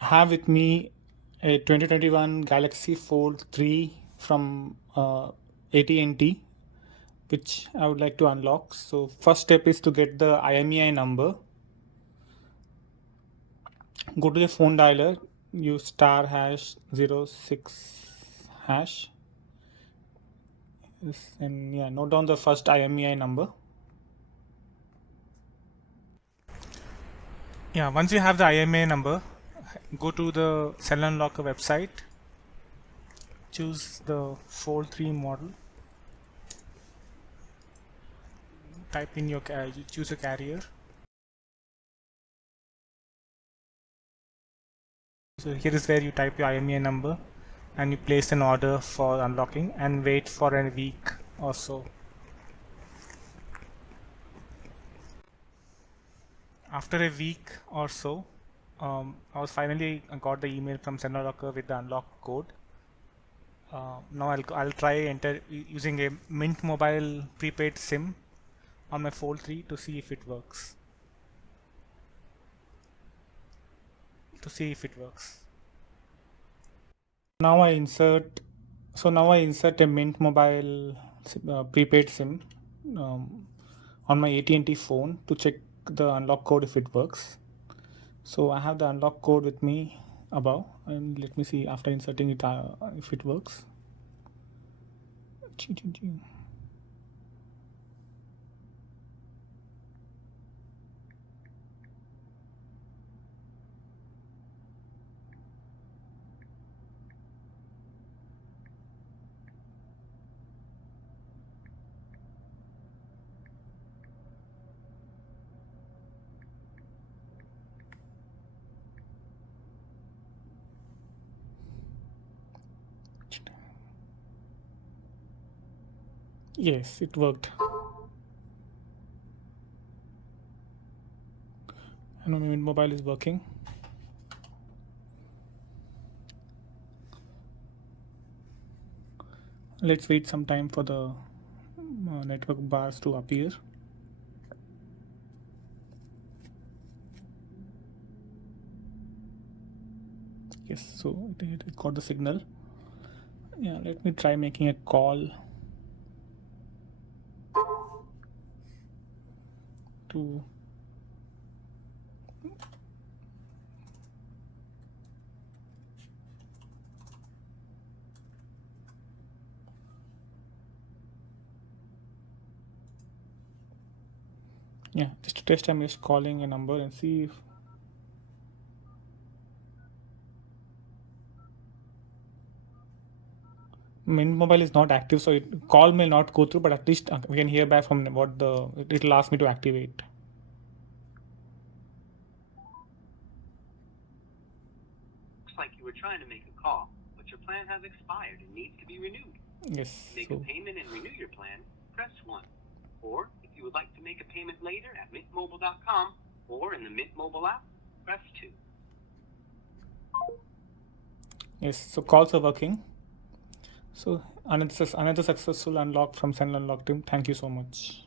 I have with me a 2021 Galaxy Fold 3 from AT&T, which I would like to unlock. So first step is to get the IMEI number. Go to the phone dialer, use star hash 06 hash, and yeah, note down the first IMEI number. Yeah, once you have the IMEI number, go to the Cellunlocker website, choose the Fold 3 model, type in your choose a carrier. So here is where you type your IMEI number and you place an order for unlocking and wait for a week or so. After a week or so, I got the email from Cellunlocker with the unlock code. Now I'll try enter using a Mint Mobile prepaid SIM on my Fold 3 to see if it works. Now I insert a Mint Mobile prepaid SIM on my AT&T phone to check the unlock code if it works. So I have the unlock code with me above, and let me see after inserting it if it works. Yes, it worked. I know my Mint Mobile is working. Let's wait some time for the network bars to appear. Yes, so it got the signal. Yeah, let me try making a call to yeah, just to test, I'm just calling a number and see if Mint Mobile is not active, so call may not go through, but at least we can hear back from what it'll ask me to activate. Looks like you were trying to make a call, but your plan has expired and needs to be renewed. Yes. To make a payment and renew your plan, press 1. Or if you would like to make a payment later at mintmobile.com or in the Mint Mobile app, press 2. Yes, so calls are working. So another successful unlock from Cellunlocker team. Thank you so much.